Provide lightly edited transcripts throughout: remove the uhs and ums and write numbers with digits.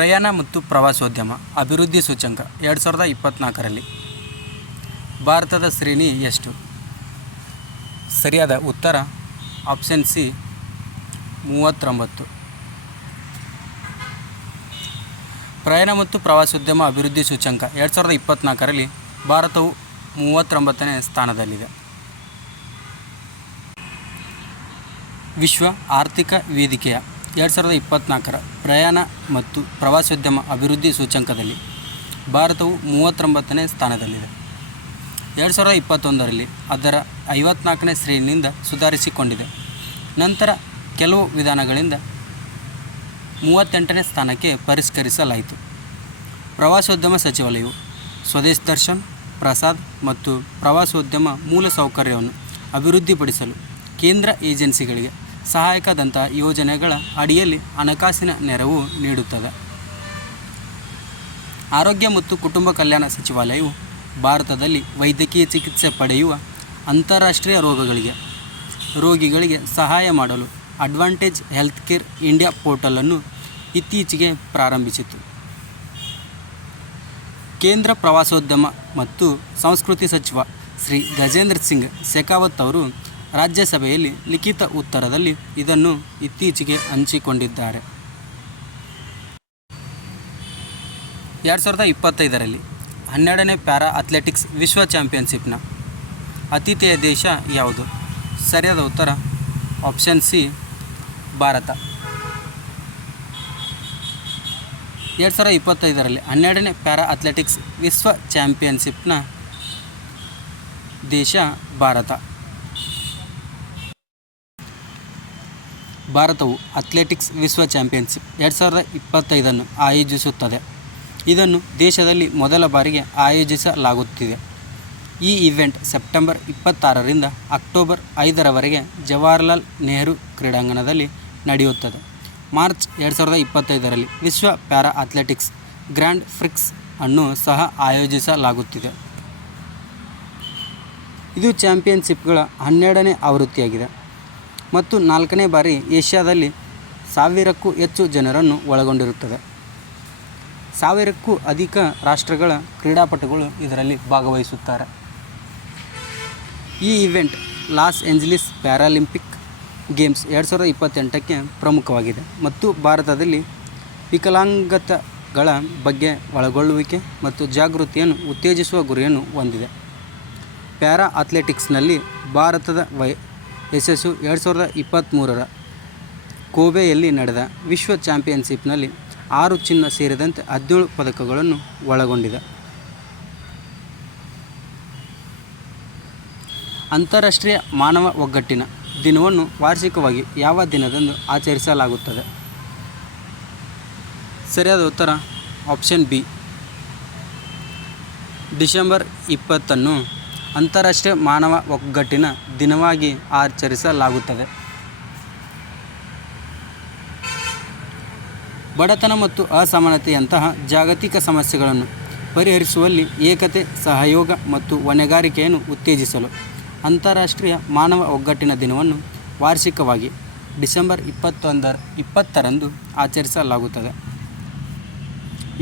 ಪ್ರಯಾಣ ಮತ್ತು ಪ್ರವಾಸೋದ್ಯಮ ಅಭಿವೃದ್ಧಿ ಸೂಚ್ಯಂಕ 2024ರಲ್ಲಿ ಭಾರತದ ಶ್ರೇಣಿ ಎಷ್ಟು? ಸರಿಯಾದ ಉತ್ತರ ಆಪ್ಷನ್ ಸಿ 39. ಪ್ರಯಾಣ ಮತ್ತು ಪ್ರವಾಸೋದ್ಯಮ ಅಭಿವೃದ್ಧಿ ಸೂಚ್ಯಂಕ 2024ರಲ್ಲಿ ಭಾರತವು 39ನೇ ಸ್ಥಾನದಲ್ಲಿದೆ. ವಿಶ್ವ ಆರ್ಥಿಕ ವೇದಿಕೆಯ 2024ರ ಪ್ರಯಾಣ ಮತ್ತು ಪ್ರವಾಸೋದ್ಯಮ ಅಭಿವೃದ್ಧಿ ಸೂಚ್ಯಂಕದಲ್ಲಿ ಭಾರತವು 39ನೇ ಸ್ಥಾನದಲ್ಲಿದೆ. 2021ರಲ್ಲಿ ಅದರ 54ನೇ ಶ್ರೇಣಿಯಿಂದ ಸುಧಾರಿಸಿಕೊಂಡಿದೆ. ನಂತರ ಕೆಲವು ವಿಧಾನಗಳಿಂದ 38ನೇ ಸ್ಥಾನಕ್ಕೆ ಪರಿಷ್ಕರಿಸಲಾಯಿತು. ಪ್ರವಾಸೋದ್ಯಮ ಸಚಿವಾಲಯವು ಸ್ವದೇಶ್ ದರ್ಶನ್, ಪ್ರಸಾದ್ ಮತ್ತು ಪ್ರವಾಸೋದ್ಯಮ ಮೂಲಸೌಕರ್ಯವನ್ನು ಅಭಿವೃದ್ಧಿಪಡಿಸಲು ಕೇಂದ್ರ ಏಜೆನ್ಸಿಗಳಿಗೆ ಸಹಾಯಕದಂತಹ ಯೋಜನೆಗಳ ಅಡಿಯಲ್ಲಿ ಹಣಕಾಸಿನ ನೆರವು ನೀಡುತ್ತದೆ. ಆರೋಗ್ಯ ಮತ್ತು ಕುಟುಂಬ ಕಲ್ಯಾಣ ಸಚಿವಾಲಯವು ಭಾರತದಲ್ಲಿ ವೈದ್ಯಕೀಯ ಚಿಕಿತ್ಸೆ ಪಡೆಯುವ ಅಂತಾರಾಷ್ಟ್ರೀಯ ರೋಗಿಗಳಿಗೆ ಸಹಾಯ ಮಾಡಲು ಅಡ್ವಾಂಟೇಜ್ ಹೆಲ್ತ್ ಕೇರ್ ಇಂಡಿಯಾ ಪೋರ್ಟಲನ್ನು ಇತ್ತೀಚೆಗೆ ಪ್ರಾರಂಭಿಸಿತು. ಕೇಂದ್ರ ಪ್ರವಾಸೋದ್ಯಮ ಮತ್ತು ಸಂಸ್ಕೃತಿ ಸಚಿವ ಶ್ರೀ ಗಜೇಂದ್ರ ಸಿಂಗ್ ಶೆಖಾವತ್ ಅವರು ರಾಜ್ಯಸಭೆಯಲ್ಲಿ ಲಿಖಿತ ಉತ್ತರದಲ್ಲಿ ಇದನ್ನು ಇತ್ತೀಚೆಗೆ ಹಂಚಿಕೊಂಡಿದ್ದಾರೆ. 2025ರಲ್ಲಿ 12ನೇ ಪ್ಯಾರಾ ಅಥ್ಲೆಟಿಕ್ಸ್ ವಿಶ್ವ ಚಾಂಪಿಯನ್ಶಿಪ್ನ ಆತಿಥೇಯ ದೇಶ ಯಾವುದು? ಸರಿಯಾದ ಉತ್ತರ ಆಪ್ಷನ್ ಸಿ ಭಾರತ. 2025ರಲ್ಲಿ 12ನೇ ಪ್ಯಾರಾ ಅಥ್ಲೆಟಿಕ್ಸ್ ವಿಶ್ವ ಚಾಂಪಿಯನ್ಶಿಪ್ನ ದೇಶ ಭಾರತ. ಭಾರತವು ಅಥ್ಲೆಟಿಕ್ಸ್ ವಿಶ್ವ ಚಾಂಪಿಯನ್ಶಿಪ್ 2025 ಆಯೋಜಿಸುತ್ತದೆ. ಇದನ್ನು ದೇಶದಲ್ಲಿ ಮೊದಲ ಬಾರಿಗೆ ಆಯೋಜಿಸಲಾಗುತ್ತಿದೆ. ಈ ಇವೆಂಟ್ ಸೆಪ್ಟೆಂಬರ್ 26ರಿಂದ ಅಕ್ಟೋಬರ್ 5ರವರೆಗೆ ಜವಾಹರ್ಲಾಲ್ ನೆಹರು ಕ್ರೀಡಾಂಗಣದಲ್ಲಿ ನಡೆಯುತ್ತದೆ. ಮಾರ್ಚ್ 2025ರಲ್ಲಿ ವಿಶ್ವ ಪ್ಯಾರಾ ಅಥ್ಲೆಟಿಕ್ಸ್ ಗ್ರ್ಯಾಂಡ್ ಪ್ರಿಕ್ಸ್ ಅನ್ನು ಸಹ ಆಯೋಜಿಸಲಾಗುತ್ತಿದೆ. ಇದು ಚಾಂಪಿಯನ್ಶಿಪ್ಗಳ 12ನೇ ಆವೃತ್ತಿಯಾಗಿದೆ ಮತ್ತು 4ನೇ ಬಾರಿ ಏಷ್ಯಾದಲ್ಲಿ 1000ಕ್ಕೂ ಹೆಚ್ಚು ಜನರನ್ನು ಒಳಗೊಂಡಿರುತ್ತದೆ. 1000ಕ್ಕೂ ಅಧಿಕ ರಾಷ್ಟ್ರಗಳ ಕ್ರೀಡಾಪಟುಗಳು ಇದರಲ್ಲಿ ಭಾಗವಹಿಸುತ್ತಾರೆ. ಈ event Los Angeles Paralympic games 2028ಕ್ಕೆ ಪ್ರಮುಖವಾಗಿದೆ ಮತ್ತು ಭಾರತದಲ್ಲಿ ವಿಕಲಾಂಗತೆಗಳ ಬಗ್ಗೆ ಒಳಗೊಳ್ಳುವಿಕೆ ಮತ್ತು ಜಾಗೃತಿಯನ್ನು ಉತ್ತೇಜಿಸುವ ಗುರಿಯನ್ನು ಹೊಂದಿದೆ. ಪ್ಯಾರಾ ಅಥ್ಲೆಟಿಕ್ಸ್ನಲ್ಲಿ ಭಾರತದ ಯಶಸ್ಸು 2023ರ ಕೋಬೆಯಲ್ಲಿ ನಡೆದ ವಿಶ್ವ ಚಾಂಪಿಯನ್ಶಿಪ್ನಲ್ಲಿ 6 ಚಿನ್ನ ಸೇರಿದಂತೆ 17 ಪದಕಗಳನ್ನು ಒಳಗೊಂಡಿದೆ. ಅಂತಾರಾಷ್ಟ್ರೀಯ ಮಾನವ ಒಗ್ಗಟ್ಟಿನ ದಿನವನ್ನು ವಾರ್ಷಿಕವಾಗಿ ಯಾವ ದಿನದಂದು ಆಚರಿಸಲಾಗುತ್ತದೆ? ಸರಿಯಾದ ಉತ್ತರ ಆಪ್ಷನ್ ಬಿ ಡಿಸೆಂಬರ್ 20 ಅಂತಾರಾಷ್ಟ್ರೀಯ ಮಾನವ ಒಗ್ಗಟ್ಟಿನ ದಿನವಾಗಿ ಆಚರಿಸಲಾಗುತ್ತದೆ. ಬಡತನ ಮತ್ತು ಅಸಮಾನತೆಯಂತಹ ಜಾಗತಿಕ ಸಮಸ್ಯೆಗಳನ್ನು ಪರಿಹರಿಸುವಲ್ಲಿ ಏಕತೆ, ಸಹಯೋಗ ಮತ್ತು ಹೊಣೆಗಾರಿಕೆಯನ್ನು ಉತ್ತೇಜಿಸಲು ಅಂತಾರಾಷ್ಟ್ರೀಯ ಮಾನವ ಒಗ್ಗಟ್ಟಿನ ದಿನವನ್ನು ವಾರ್ಷಿಕವಾಗಿ ಡಿಸೆಂಬರ್ 20ರಂದು ಆಚರಿಸಲಾಗುತ್ತದೆ.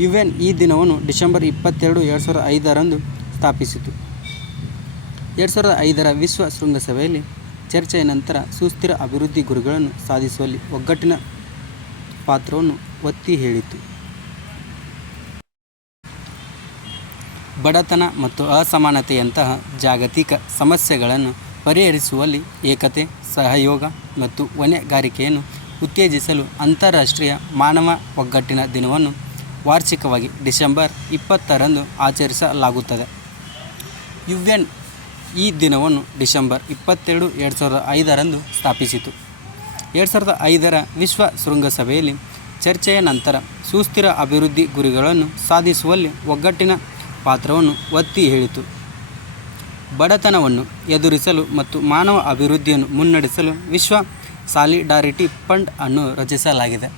ಯುಎನ್ ಈ ದಿನವನ್ನು ಡಿಸೆಂಬರ್ 22, 2005ರಂದು ಸ್ಥಾಪಿಸಿತು. 2005ರ ವಿಶ್ವ ಶೃಂಗಸಭೆಯಲ್ಲಿ ಚರ್ಚೆಯ ನಂತರ ಸುಸ್ಥಿರ ಅಭಿವೃದ್ಧಿ ಗುರಿಗಳನ್ನು ಸಾಧಿಸುವಲ್ಲಿ ಒಗ್ಗಟ್ಟಿನ ಪಾತ್ರವನ್ನು ಒತ್ತಿ ಹೇಳಿತು. ಬಡತನ ಮತ್ತು ಅಸಮಾನತೆಯಂತಹ ಜಾಗತಿಕ ಸಮಸ್ಯೆಗಳನ್ನು ಪರಿಹರಿಸುವಲ್ಲಿ ಏಕತೆ, ಸಹಯೋಗ ಮತ್ತು ಹೊಣೆಗಾರಿಕೆಯನ್ನು ಉತ್ತೇಜಿಸಲು ಅಂತಾರಾಷ್ಟ್ರೀಯ ಮಾನವ ಒಗ್ಗಟ್ಟಿನ ದಿನವನ್ನು ವಾರ್ಷಿಕವಾಗಿ ಡಿಸೆಂಬರ್ 20ರಂದು ಆಚರಿಸಲಾಗುತ್ತದೆ. ಯುಎನ್ ಈ ದಿನವನ್ನು ಡಿಸೆಂಬರ್ 22, 2005ರಂದು ಸ್ಥಾಪಿಸಿತು. 2005ರ ವಿಶ್ವ ಶೃಂಗಸಭೆಯಲ್ಲಿ ಚರ್ಚೆಯ ನಂತರ ಸುಸ್ಥಿರ ಅಭಿವೃದ್ಧಿ ಗುರಿಗಳನ್ನು ಸಾಧಿಸುವಲ್ಲಿ ಒಗ್ಗಟ್ಟಿನ ಪಾತ್ರವನ್ನು ಒತ್ತಿ ಹೇಳಿತು. ಬಡತನವನ್ನು ಎದುರಿಸಲು ಮತ್ತು ಮಾನವ ಅಭಿವೃದ್ಧಿಯನ್ನು ಮುನ್ನಡೆಸಲು ವಿಶ್ವ ಸಾಲಿಡಾರಿಟಿ ಫಂಡ್ ಅನ್ನು ರಚಿಸಲಾಗಿದೆ.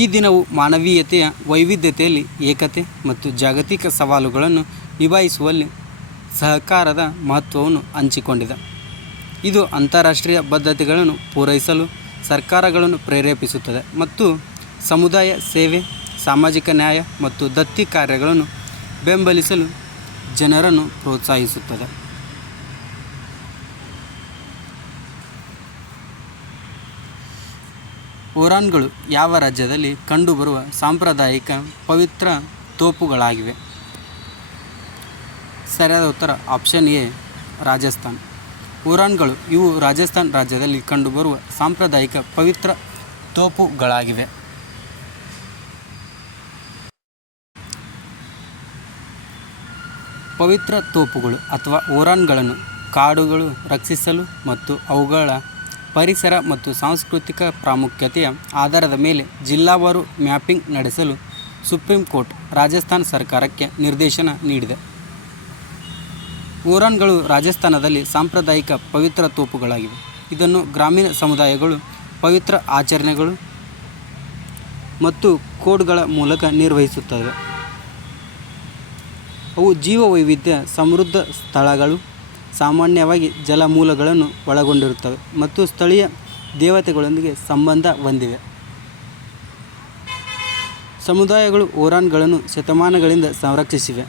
ಈ ದಿನವು ಮಾನವೀಯತೆಯ ವೈವಿಧ್ಯತೆಯಲ್ಲಿ ಏಕತೆ ಮತ್ತು ಜಾಗತಿಕ ಸವಾಲುಗಳನ್ನು ನಿಭಾಯಿಸುವಲ್ಲಿ ಸಹಕಾರದ ಮಹತ್ವವನ್ನು ಹಂಚಿಕೊಂಡಿದೆ. ಇದು ಅಂತಾರಾಷ್ಟ್ರೀಯ ಬದ್ಧತೆಗಳನ್ನು ಪೂರೈಸಲು ಸರ್ಕಾರಗಳನ್ನು ಪ್ರೇರೇಪಿಸುತ್ತದೆ ಮತ್ತು ಸಮುದಾಯ ಸೇವೆ, ಸಾಮಾಜಿಕ ನ್ಯಾಯ ಮತ್ತು ದತ್ತಿ ಕಾರ್ಯಗಳನ್ನು ಬೆಂಬಲಿಸಲು ಜನರನ್ನು ಪ್ರೋತ್ಸಾಹಿಸುತ್ತದೆ. ಓರಾನ್ಗಳು ಯಾವ ರಾಜ್ಯದಲ್ಲಿ ಕಂಡುಬರುವ ಸಾಂಪ್ರದಾಯಿಕ ಪವಿತ್ರ ತೋಪುಗಳಾಗಿವೆ? ಸರಿಯಾದ ಉತ್ತರ ಆಪ್ಷನ್ ಎ, ರಾಜಸ್ಥಾನ್. ಓರಾನ್ಗಳು ಇವು ರಾಜಸ್ಥಾನ್ ರಾಜ್ಯದಲ್ಲಿ ಕಂಡುಬರುವ ಸಾಂಪ್ರದಾಯಿಕ ಪವಿತ್ರ ತೋಪುಗಳಾಗಿವೆ. ಪವಿತ್ರ ತೋಪುಗಳು ಅಥವಾ ಓರಾನ್ಗಳನ್ನು ಕಾಡುಗಳು ರಕ್ಷಿಸಲು ಮತ್ತು ಅವುಗಳ ಪರಿಸರ ಮತ್ತು ಸಾಂಸ್ಕೃತಿಕ ಪ್ರಾಮುಖ್ಯತೆಯ ಆಧಾರದ ಮೇಲೆ ಜಿಲ್ಲಾವಾರು ಮ್ಯಾಪಿಂಗ್ ನಡೆಸಲು ಸುಪ್ರೀಂ ಕೋರ್ಟ್ ರಾಜಸ್ಥಾನ ಸರ್ಕಾರಕ್ಕೆ ನಿರ್ದೇಶನ ನೀಡಿದೆ. ಓರಾನ್ಗಳು ರಾಜಸ್ಥಾನದಲ್ಲಿ ಸಾಂಪ್ರದಾಯಿಕ ಪವಿತ್ರ ತೋಪುಗಳಾಗಿವೆ. ಇದನ್ನು ಗ್ರಾಮೀಣ ಸಮುದಾಯಗಳು ಪವಿತ್ರ ಆಚರಣೆಗಳು ಮತ್ತು ಕೋಡ್ಗಳ ಮೂಲಕ ನಿರ್ವಹಿಸುತ್ತವೆ. ಅವು ಜೀವವೈವಿಧ್ಯ ಸಮೃದ್ಧ ಸ್ಥಳಗಳು, ಸಾಮಾನ್ಯವಾಗಿ ಜಲಮೂಲಗಳನ್ನು ಒಳಗೊಂಡಿರುತ್ತವೆ ಮತ್ತು ಸ್ಥಳೀಯ ದೇವತೆಗಳೊಂದಿಗೆ ಸಂಬಂಧ ಹೊಂದಿವೆ. ಸಮುದಾಯಗಳು ಓರಾನ್ಗಳನ್ನು ಶತಮಾನಗಳಿಂದ ಸಂರಕ್ಷಿಸಿವೆ.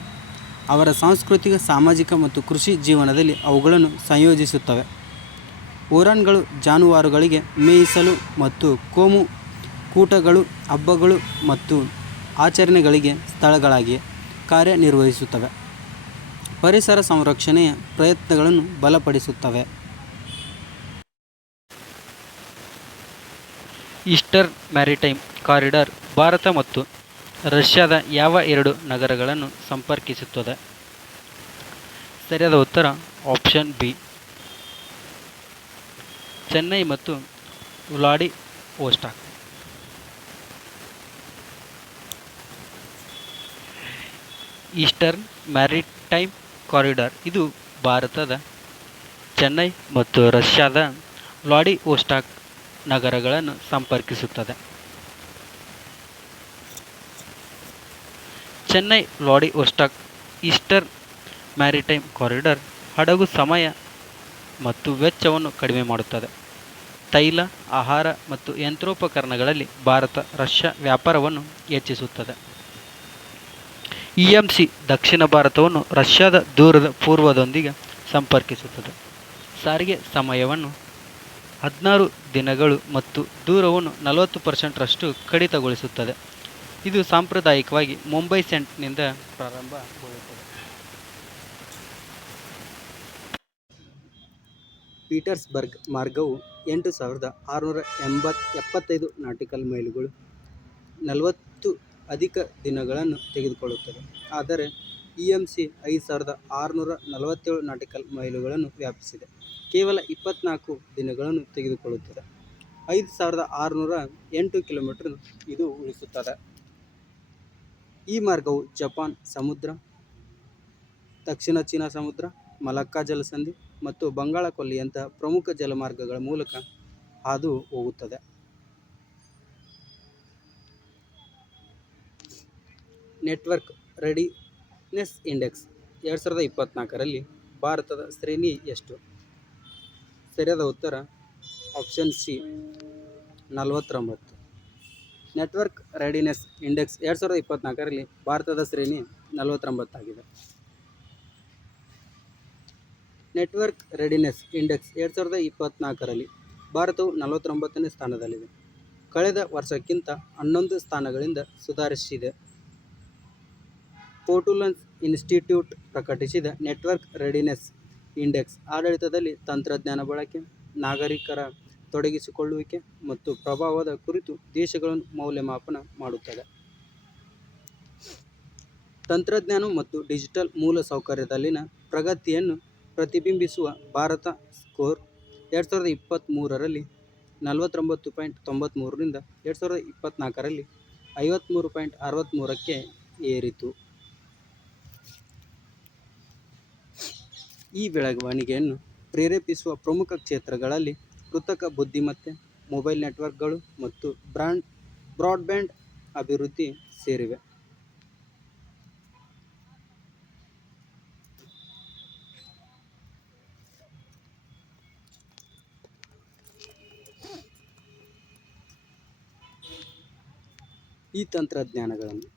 ಅವರ ಸಾಂಸ್ಕೃತಿಕ, ಸಾಮಾಜಿಕ ಮತ್ತು ಕೃಷಿ ಜೀವನದಲ್ಲಿ ಅವುಗಳನ್ನು ಸಂಯೋಜಿಸುತ್ತವೆ. ಓರಾನ್ಗಳು ಜಾನುವಾರುಗಳಿಗೆ ಮೇಯಿಸಲು ಮತ್ತು ಕೋಮು ಕೂಟಗಳು, ಹಬ್ಬಗಳು ಮತ್ತು ಆಚರಣೆಗಳಿಗೆ ಸ್ಥಳಗಳಾಗಿ ಕಾರ್ಯನಿರ್ವಹಿಸುತ್ತವೆ. ಪರಿಸರ ಸಂರಕ್ಷಣೆಯ ಪ್ರಯತ್ನಗಳನ್ನು ಬಲಪಡಿಸುತ್ತವೆ. ಈಸ್ಟರ್ನ್ ಮ್ಯಾರಿಟೈಮ್ ಕಾರಿಡಾರ್ ಭಾರತ ಮತ್ತು ರಷ್ಯಾದ ಯಾವ ಎರಡು ನಗರಗಳನ್ನು ಸಂಪರ್ಕಿಸುತ್ತದೆ? ಸರಿಯಾದ ಉತ್ತರ ಆಪ್ಷನ್ ಬಿ, ಚೆನ್ನೈ ಮತ್ತು ವ್ಲಾಡಿವೋಸ್ಟಾಕ್. ಈಸ್ಟರ್ನ್ ಮ್ಯಾರಿಟೈಮ್ ಕಾರಿಡಾರ್ ಇದು ಭಾರತದ ಚೆನ್ನೈ ಮತ್ತು ರಷ್ಯಾದ ವ್ಲಾಡಿವೋಸ್ಟಾಕ್ ನಗರಗಳನ್ನು ಸಂಪರ್ಕಿಸುತ್ತದೆ. ಚೆನ್ನೈ ವ್ಲಾಡಿವೋಸ್ಟಾಕ್ ಈಸ್ಟರ್ನ್ ಮ್ಯಾರಿಟೈಮ್ ಕಾರಿಡಾರ್ ಹಡಗು ಸಮಯ ಮತ್ತು ವೆಚ್ಚವನ್ನು ಕಡಿಮೆ ಮಾಡುತ್ತದೆ. ತೈಲ, ಆಹಾರ ಮತ್ತು ಯಂತ್ರೋಪಕರಣಗಳಲ್ಲಿ ಭಾರತ ರಷ್ಯಾ ವ್ಯಾಪಾರವನ್ನು ಹೆಚ್ಚಿಸುತ್ತದೆ. ಇಎಂಸಿ ದಕ್ಷಿಣ ಭಾರತವನ್ನು ರಷ್ಯಾದ ದೂರದ ಪೂರ್ವದೊಂದಿಗೆ ಸಂಪರ್ಕಿಸುತ್ತದೆ. ಸಾರಿಗೆ ಸಮಯವನ್ನು 16 ದಿನಗಳು ಮತ್ತು ದೂರವನ್ನು 40% ಕಡಿತಗೊಳಿಸುತ್ತದೆ. ಇದು ಸಾಂಪ್ರದಾಯಿಕವಾಗಿ ಮುಂಬೈ ಸೆಂಟ್ನಿಂದ ಪ್ರಾರಂಭಗೊಳ್ಳುತ್ತದೆ. ಪೀಟರ್ಸ್ಬರ್ಗ್ ಮಾರ್ಗವು 8675 ನಾಟಿಕಲ್ ಮೈಲುಗಳು, 40 ಅಧಿಕ ದಿನಗಳನ್ನು ತೆಗೆದುಕೊಳ್ಳುತ್ತದೆ. ಆದರೆ ಇಎಂಸಿ 5647 ನಾಟಿಕಲ್ ಮೈಲುಗಳನ್ನು ವ್ಯಾಪಿಸಿದೆ, ಕೇವಲ 24 ದಿನಗಳನ್ನು ತೆಗೆದುಕೊಳ್ಳುತ್ತದೆ. 5608 ಕಿಲೋಮೀಟರ್ ಇದು ಉಳಿಸುತ್ತದೆ. ಈ ಮಾರ್ಗವು ಜಪಾನ್ ಸಮುದ್ರ, ದಕ್ಷಿಣ ಚೀನಾ ಸಮುದ್ರ, ಮಲಕ್ಕಾ ಜಲಸಂಧಿ ಮತ್ತು ಬಂಗಾಳ ಕೊಲ್ಲಿಯಂತಹ ಪ್ರಮುಖ ಜಲಮಾರ್ಗಗಳ ಮೂಲಕ ಹಾದು ಹೋಗುತ್ತದೆ. ನೆಟ್ವರ್ಕ್ ರೆಡಿನೆಸ್ ಇಂಡೆಕ್ಸ್ 2024ರಲ್ಲಿ ಭಾರತದ ಶ್ರೇಣಿ ಎಷ್ಟು? ಸರಿಯಾದ ಉತ್ತರ option C, 49. Network readiness index 2024ರಲ್ಲಿ ಭಾರತದ ಶ್ರೇಣಿ 49 ಆಗಿದೆ. ನೆಟ್ವರ್ಕ್ ರೆಡಿನೆಸ್ ಇಂಡೆಕ್ಸ್ 2024ರಲ್ಲಿ ಭಾರತವು 49ನೇ ಸ್ಥಾನದಲ್ಲಿದೆ. ಕಳೆದ ವರ್ಷಕ್ಕಿಂತ 11 ಸ್ಥಾನಗಳಿಂದ ಸುಧಾರಿಸಿದೆ. ಪೋರ್ಟುಲನ್ಸ್ ಇನ್ಸ್ಟಿಟ್ಯೂಟ್ ಪ್ರಕಟಿಸಿದ ನೆಟ್ವರ್ಕ್ ರೆಡಿನೆಸ್ ಇಂಡೆಕ್ಸ್ ಆಡಳಿತದಲ್ಲಿ ತಂತ್ರಜ್ಞಾನ ಬಳಕೆ, ನಾಗರಿಕರ ತೊಡಗಿಸಿಕೊಳ್ಳುವಿಕೆ ಮತ್ತು ಪ್ರಭಾವದ ಕುರಿತು ದೇಶಗಳನ್ನು ಮೌಲ್ಯಮಾಪನ ಮಾಡುತ್ತದೆ. ತಂತ್ರಜ್ಞಾನ ಮತ್ತು ಡಿಜಿಟಲ್ ಮೂಲಸೌಕರ್ಯದಲ್ಲಿನ ಪ್ರಗತಿಯನ್ನು ಪ್ರತಿಬಿಂಬಿಸುವ ಭಾರತ ಸ್ಕೋರ್ 2023ರಲ್ಲಿ 49.93ರಿಂದ 2024ರಲ್ಲಿ 53.63ಕ್ಕೆ ಏರಿತು. ಈ ಬೆಳವಣಿಗೆಯನ್ನು ಪ್ರೇರೇಪಿಸುವ ಪ್ರಮುಖ ಕ್ಷೇತ್ರಗಳಲ್ಲಿ ಕೃತಕ ಬುದ್ಧಿಮತ್ತೆ, ಮೊಬೈಲ್ ನೆಟ್ವರ್ಕ್ಗಳು ಮತ್ತು ಬ್ರಾಡ್ಬ್ಯಾಂಡ್ ಅಭಿವೃದ್ಧಿ ಸೇರಿವೆ. ಈ ತಂತ್ರಜ್ಞಾನಗಳನ್ನು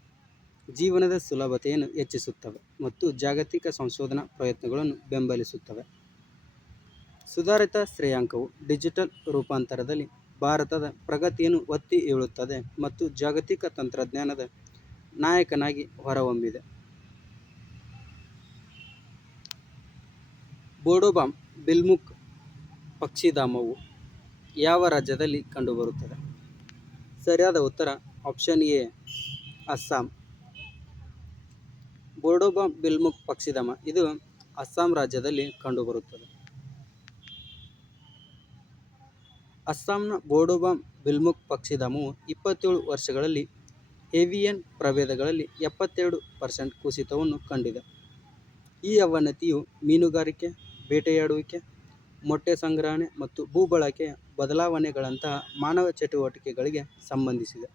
ಜೀವನದ ಸುಲಭತೆಯನ್ನು ಹೆಚ್ಚಿಸುತ್ತವೆ ಮತ್ತು ಜಾಗತಿಕ ಸಂಶೋಧನಾ ಪ್ರಯತ್ನಗಳನ್ನು ಬೆಂಬಲಿಸುತ್ತವೆ. ಸುಧಾರಿತ ಶ್ರೇಯಾಂಕವು ಡಿಜಿಟಲ್ ರೂಪಾಂತರದಲ್ಲಿ ಭಾರತದ ಪ್ರಗತಿಯನ್ನು ಒತ್ತಿ ಹೇಳುತ್ತದೆ ಮತ್ತು ಜಾಗತಿಕ ತಂತ್ರಜ್ಞಾನದ ನಾಯಕನಾಗಿ ಹೊರಹೊಮ್ಮಿದೆ. ಬೋಡೋಬಾಮ್ ಬಿಲ್ಮುಕ್ ಪಕ್ಷಿಧಾಮವು ಯಾವ ರಾಜ್ಯದಲ್ಲಿ ಕಂಡುಬರುತ್ತದೆ? ಸರಿಯಾದ ಉತ್ತರ ಆಪ್ಷನ್ ಎ, ಅಸ್ಸಾಂ. ಬೋಡೋಬಾಮ್ ಬಿಲ್ಮುಕ್ ಪಕ್ಷಿಧಾಮ ಇದು ಅಸ್ಸಾಂ ರಾಜ್ಯದಲ್ಲಿ ಕಂಡುಬರುತ್ತದೆ. ಅಸ್ಸಾಂನ ಬೋಡೋಬಾಮ್ ಬಿಲ್ಮುಕ್ ಪಕ್ಷಿಧಾಮವು 27 ವರ್ಷಗಳಲ್ಲಿ ಏವಿಯನ್ ಪ್ರಭೇದಗಳಲ್ಲಿ 72% ಕುಸಿತವನ್ನು ಕಂಡಿದೆ. ಈ ಅವನತಿಯು ಮೀನುಗಾರಿಕೆ, ಬೇಟೆಯಾಡುವಿಕೆ, ಮೊಟ್ಟೆ ಸಂಗ್ರಹಣೆ ಮತ್ತು ಭೂಬಳಕೆಯ ಬದಲಾವಣೆಗಳಂತಹ ಮಾನವ ಚಟುವಟಿಕೆಗಳಿಗೆ ಸಂಬಂಧಿಸಿದೆ.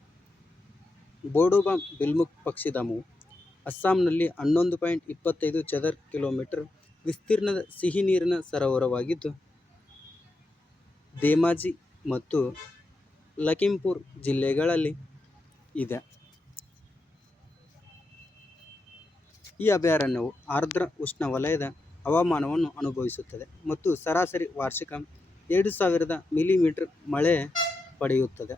ಬೋಡೋಬಾಮ್ ಬಿಲ್ಮುಕ್ ಪಕ್ಷಿಧಾಮವು ಅಸ್ಸಾಂನಲ್ಲಿ 11.25 ಚದರ ಕಿಲೋಮೀಟರ್ ವಿಸ್ತೀರ್ಣದ ಸಿಹಿನೀರಿನ ಸರೋವರವಾಗಿದ್ದು, ಧೇಮಾಜಿ ಮತ್ತು ಲಖೀಂಪುರ್ ಜಿಲ್ಲೆಗಳಲ್ಲಿ ಇದೆ. ಈ ಅಭಯಾರಣ್ಯವು ಆರ್ದ್ರ ಉಷ್ಣವಲಯದ ಹವಾಮಾನವನ್ನು ಅನುಭವಿಸುತ್ತದೆ ಮತ್ತು ಸರಾಸರಿ ವಾರ್ಷಿಕ 2000 ಮಿಲಿಮೀಟರ್ ಮಳೆ ಪಡೆಯುತ್ತದೆ.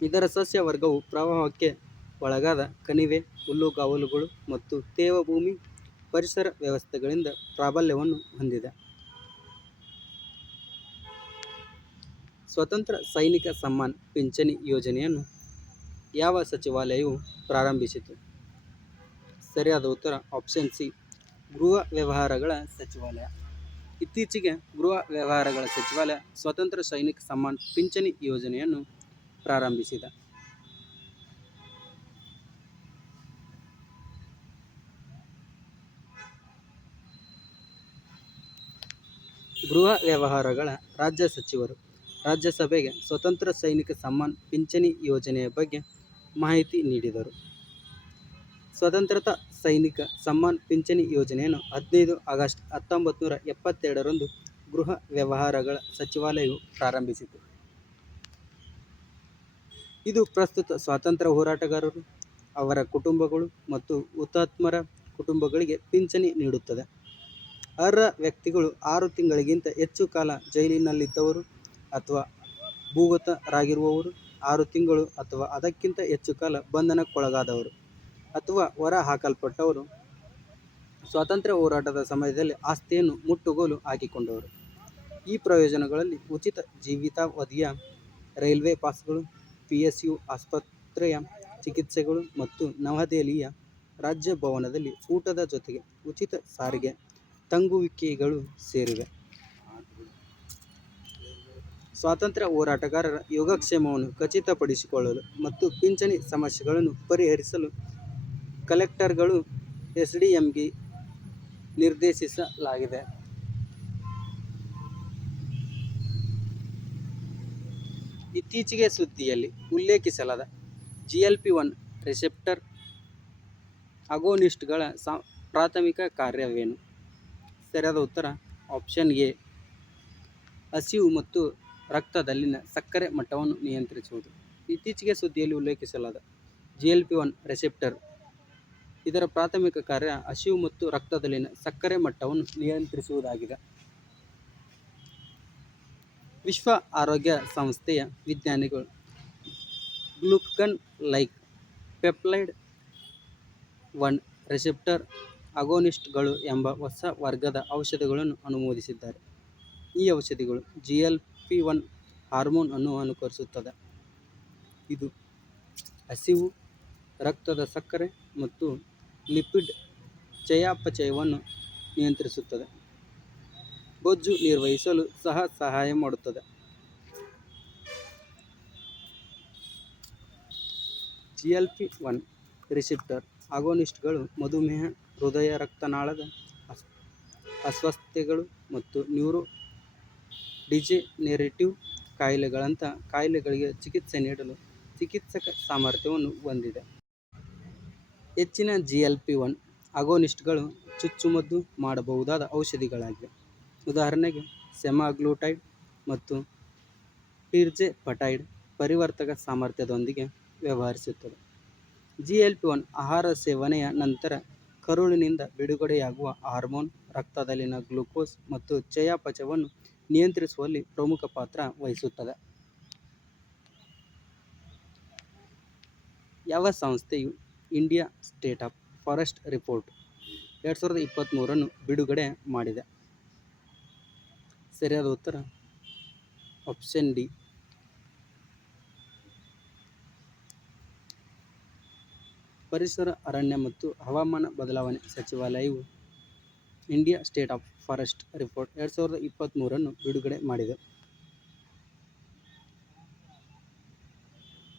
ಇದರ ಸಸ್ಯ ವರ್ಗವು ಪ್ರವಾಹಕ್ಕೆ ಒಳಗಾದ ಕಣಿವೆ, ಹುಲ್ಲುಗಾವಲುಗಳು ಮತ್ತು ತೇವಭೂಮಿ ಪರಿಸರ ವ್ಯವಸ್ಥೆಗಳಿಂದ ಪ್ರಾಬಲ್ಯವನ್ನು ಹೊಂದಿದೆ. ಸ್ವತಂತ್ರ ಸೈನಿಕ ಸಮ್ಮಾನ್ ಪಿಂಚಣಿ ಯೋಜನೆಯನ್ನು ಯಾವ ಸಚಿವಾಲಯವು ಪ್ರಾರಂಭಿಸಿತು? ಸರಿಯಾದ ಉತ್ತರ ಆಪ್ಷನ್ ಸಿ, ಗೃಹ ವ್ಯವಹಾರಗಳ ಸಚಿವಾಲಯ. ಇತ್ತೀಚೆಗೆ ಗೃಹ ವ್ಯವಹಾರಗಳ ಸಚಿವಾಲಯ ಸ್ವತಂತ್ರ ಸೈನಿಕ ಸಮ್ಮಾನ್ ಪಿಂಚಣಿ ಯೋಜನೆಯನ್ನು ಪ್ರಾರಂಭಿಸಿದೆ. ಗೃಹ ವ್ಯವಹಾರಗಳ ರಾಜ್ಯ ಸಚಿವರು ರಾಜ್ಯಸಭೆಗೆ ಸ್ವತಂತ್ರ ಸೈನಿಕ ಸಮ್ಮಾನ್ ಪಿಂಚಣಿ ಯೋಜನೆಯ ಬಗ್ಗೆ ಮಾಹಿತಿ ನೀಡಿದರು. ಸ್ವತಂತ್ರ ಸೈನಿಕ ಸಮ್ಮಾನ್ ಪಿಂಚಣಿ ಯೋಜನೆಯನ್ನು 15 ಆಗಸ್ಟ್ 1972 ಗೃಹ ವ್ಯವಹಾರಗಳ ಸಚಿವಾಲಯವು ಪ್ರಾರಂಭಿಸಿತು. ಇದು ಪ್ರಸ್ತುತ ಸ್ವಾತಂತ್ರ್ಯ ಹೋರಾಟಗಾರರು, ಅವರ ಕುಟುಂಬಗಳು ಮತ್ತು ಹುತಾತ್ಮರ ಕುಟುಂಬಗಳಿಗೆ ಪಿಂಚಣಿ ನೀಡುತ್ತದೆ. ಅರ್ಹ ವ್ಯಕ್ತಿಗಳು 6 ತಿಂಗಳಿಗಿಂತ ಹೆಚ್ಚು ಕಾಲ ಜೈಲಿನಲ್ಲಿದ್ದವರು ಅಥವಾ ಭೂಗತರಾಗಿರುವವರು, 6 ತಿಂಗಳು ಅಥವಾ ಅದಕ್ಕಿಂತ ಹೆಚ್ಚು ಕಾಲ ಬಂಧನಕ್ಕೊಳಗಾದವರು ಅಥವಾ ಹೊರಹಾಕಲ್ಪಟ್ಟವರು, ಸ್ವಾತಂತ್ರ್ಯ ಹೋರಾಟದ ಸಮಯದಲ್ಲಿ ಆಸ್ತಿಯನ್ನು ಮುಟ್ಟುಗೋಲು ಹಾಕಿಕೊಂಡವರು. ಈ ಪ್ರಯೋಜನಗಳಲ್ಲಿ ಉಚಿತ ಜೀವಿತಾವಧಿಯ ರೈಲ್ವೆ ಪಾಸ್ಗಳು, PSU ಆಸ್ಪತ್ರೆಯ ಚಿಕಿತ್ಸೆಗಳು ಮತ್ತು ನವದೆಹಲಿಯ ರಾಜ್ಯ ಭವನದಲ್ಲಿ ಊಟದ ಜೊತೆಗೆ ಉಚಿತ ಸಾರಿಗೆ ತಂಗುವಿಕೆಗಳು ಸೇರಿವೆ. ಸ್ವಾತಂತ್ರ್ಯ ಹೋರಾಟಗಾರರ ಯೋಗಕ್ಷೇಮವನ್ನು ಖಚಿತಪಡಿಸಿಕೊಳ್ಳಲು ಮತ್ತು ಪಿಂಚಣಿ ಸಮಸ್ಯೆಗಳನ್ನು ಪರಿಹರಿಸಲು ಕಲೆಕ್ಟರ್ಗಳು SDMಗೆ ನಿರ್ದೇಶಿಸಲಾಗಿದೆ. ಇತ್ತೀಚೆಗೆ ಸುದ್ದಿಯಲ್ಲಿ ಉಲ್ಲೇಖಿಸಲಾದ GLP-1 ರಿಸೆಪ್ಟರ್ ಅಗೋನಿಸ್ಟ್ಗಳ ಪ್ರಾಥಮಿಕ ಕಾರ್ಯವೇನು? ಸರಿಯಾದ ಉತ್ತರ ಆಪ್ಷನ್ ಎ, ಹಸಿವು ಮತ್ತು ರಕ್ತದಲ್ಲಿನ ಸಕ್ಕರೆ ಮಟ್ಟವನ್ನು ನಿಯಂತ್ರಿಸುವುದು. ಇತ್ತೀಚೆಗೆ ಸುದ್ದಿಯಲ್ಲಿ ಉಲ್ಲೇಖಿಸಲಾದ GLP-1 ರಿಸೆಪ್ಟರ್ ಇದರ ಪ್ರಾಥಮಿಕ ಕಾರ್ಯ ಹಸಿವು ಮತ್ತು ರಕ್ತದಲ್ಲಿನ ಸಕ್ಕರೆ ಮಟ್ಟವನ್ನು ನಿಯಂತ್ರಿಸುವುದಾಗಿದೆ. ವಿಶ್ವ ಆರೋಗ್ಯ ಸಂಸ್ಥೆಯ ವಿಜ್ಞಾನಿಗಳು ಗ್ಲುಕಗನ್ ಲೈಕ್ ಪೆಪ್ಟೈಡ್ 1 ರಿಸೆಪ್ಟರ್ ಅಗೋನಿಸ್ಟ್ಗಳು ಎಂಬ ಹೊಸ ವರ್ಗದ ಔಷಧಿಗಳನ್ನು ಅನುಮೋದಿಸಿದ್ದಾರೆ. ಈ ಔಷಧಿಗಳು GLP-1 ಹಾರ್ಮೋನ್ ಅನ್ನು ಅನುಕರಿಸುತ್ತದೆ. ಇದು ಹಸಿವು, ರಕ್ತದ ಸಕ್ಕರೆ ಮತ್ತು ಲಿಪಿಡ್ ಚಯಾಪಚಯವನ್ನು ನಿಯಂತ್ರಿಸುತ್ತದೆ. ಬೊಜ್ಜು ನಿರ್ವಹಿಸಲು ಸಹ ಸಹಾಯ ಮಾಡುತ್ತದೆ. GLP-1 ರಿಸೆಪ್ಟರ್ ಅಗೋನಿಸ್ಟ್ಗಳು ಮಧುಮೇಹ, ಹೃದಯ ರಕ್ತನಾಳದ ಅಸ್ವಸ್ಥತೆಗಳು ಮತ್ತು ನ್ಯೂರೋ ಡಿಜೆನೆರೇಟಿವ್ ಕಾಯಿಲೆಗಳಂತಹ ಕಾಯಿಲೆಗಳಿಗೆ ಚಿಕಿತ್ಸೆ ನೀಡಲು ಚಿಕಿತ್ಸಕ ಸಾಮರ್ಥ್ಯವನ್ನು ಹೊಂದಿದೆ. ಹೆಚ್ಚಿನ GLP-1 ಅಗೋನಿಸ್ಟ್ಗಳು ಚುಚ್ಚುಮದ್ದು ಮಾಡಬಹುದಾದ ಔಷಧಿಗಳಾಗಿವೆ. ಉದಾಹರಣೆಗೆ ಸೆಮಾಗ್ಲುಟೈಡ್ ಮತ್ತು ಟಿರ್ಜೆಪಟೈಡ್. ಪರಿವರ್ತಕ ಸಾಮರ್ಥ್ಯದೊಂದಿಗೆ ವ್ಯವಹರಿಸುತ್ತದೆ. GLP-1 ಆಹಾರ ಸೇವನೆಯ ನಂತರ ಕರುಳಿನಿಂದ ಬಿಡುಗಡೆಯಾಗುವ ಹಾರ್ಮೋನ್ ರಕ್ತದಲ್ಲಿನ ಗ್ಲೂಕೋಸ್ ಮತ್ತು ಚಯಾಪಚಯವನ್ನು ನಿಯಂತ್ರಿಸುವಲ್ಲಿ ಪ್ರಮುಖ ಪಾತ್ರ ವಹಿಸುತ್ತದೆ. ಯಾವ ಸಂಸ್ಥೆಯು India state of forest report 2023 ಬಿಡುಗಡೆ ಮಾಡಿದೆ? ಸರಿಯಾದ ಉತ್ತರ ಆಪ್ಷನ್ ಡಿ. ಪರಿಸರ, ಅರಣ್ಯ ಮತ್ತು ಹವಾಮಾನ ಬದಲಾವಣೆ ಸಚಿವಾಲಯವು India state of forest report 2023 ಬಿಡುಗಡೆ ಮಾಡಿದೆ.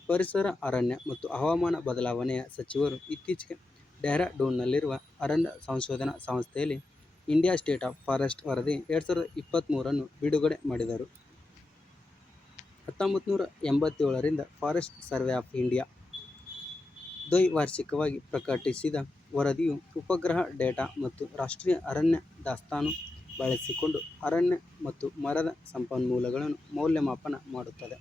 ಪರಿಸರ, ಅರಣ್ಯ ಮತ್ತು ಹವಾಮಾನ ಬದಲಾವಣೆಯ ಸಚಿವರು ಇತ್ತೀಚೆಗೆ ಡೆಹ್ರಾಡೂನ್ನಲ್ಲಿರುವ ಅರಣ್ಯ ಸಂಶೋಧನಾ ಸಂಸ್ಥೆಯಲ್ಲಿ ಇಂಡಿಯಾ ಸ್ಟೇಟ್ ಆಫ್ ಫಾರೆಸ್ಟ್ ವರದಿ 2023 ಬಿಡುಗಡೆ ಮಾಡಿದರು. 1987ರಿಂದ ಫಾರೆಸ್ಟ್ ಸರ್ವೆ ಆಫ್ ಇಂಡಿಯಾ ದ್ವೈವಾರ್ಷಿಕವಾಗಿ ಪ್ರಕಟಿಸಿದ ವರದಿಯು ಉಪಗ್ರಹ ಡೇಟಾ ಮತ್ತು ರಾಷ್ಟ್ರೀಯ ಅರಣ್ಯ ದಾಸ್ತಾನು ಬಳಸಿಕೊಂಡು ಅರಣ್ಯ ಮತ್ತು ಮರದ ಸಂಪನ್ಮೂಲಗಳನ್ನು ಮೌಲ್ಯಮಾಪನ ಮಾಡುತ್ತದೆ.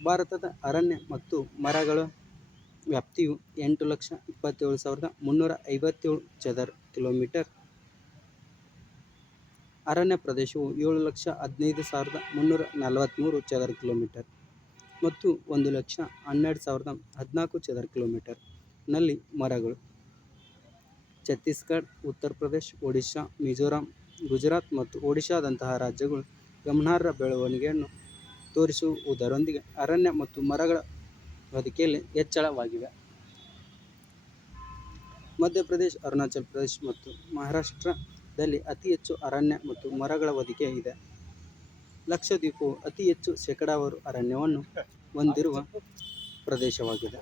ಭಾರತದ ಅರಣ್ಯ ಮತ್ತು ಮರಗಳ ವ್ಯಾಪ್ತಿಯು 8,27,357 ಚದರ ಕಿಲೋಮೀಟರ್, ಅರಣ್ಯ ಪ್ರದೇಶವು 7,15,343 ಚದರ ಕಿಲೋಮೀಟರ್ ಮತ್ತು 1,12,014 ಚದರ ಕಿಲೋಮೀಟರ್ ನಲ್ಲಿ ಮರಗಳು. ಛತ್ತೀಸ್ಗಢ, ಉತ್ತರ ಪ್ರದೇಶ, ಒಡಿಶಾ, ಮಿಜೋರಾಂ, ಗುಜರಾತ್ ಮತ್ತು ಒಡಿಶಾದಂತಹ ರಾಜ್ಯಗಳು ಗಮನಾರ್ಹ ಬೆಳವಣಿಗೆಯನ್ನು ತೋರಿಸುವುದರೊಂದಿಗೆ ಅರಣ್ಯ ಮತ್ತು ಮರಗಳ ಹೊದಿಕೆಯಲ್ಲಿ ಹೆಚ್ಚಳವಾಗಿವೆ. ಮಧ್ಯಪ್ರದೇಶ, ಅರುಣಾಚಲ ಪ್ರದೇಶ ಮತ್ತು ಮಹಾರಾಷ್ಟ್ರದಲ್ಲಿ ಅತಿ ಹೆಚ್ಚು ಅರಣ್ಯ ಮತ್ತು ಮರಗಳ ಹೊದಿಕೆ ಇದೆ. ಲಕ್ಷದ್ವೀಪವು ಅತಿ ಹೆಚ್ಚು ಶೇಕಡಾವಾರು ಅರಣ್ಯವನ್ನು ಹೊಂದಿರುವ ಪ್ರದೇಶವಾಗಿದೆ.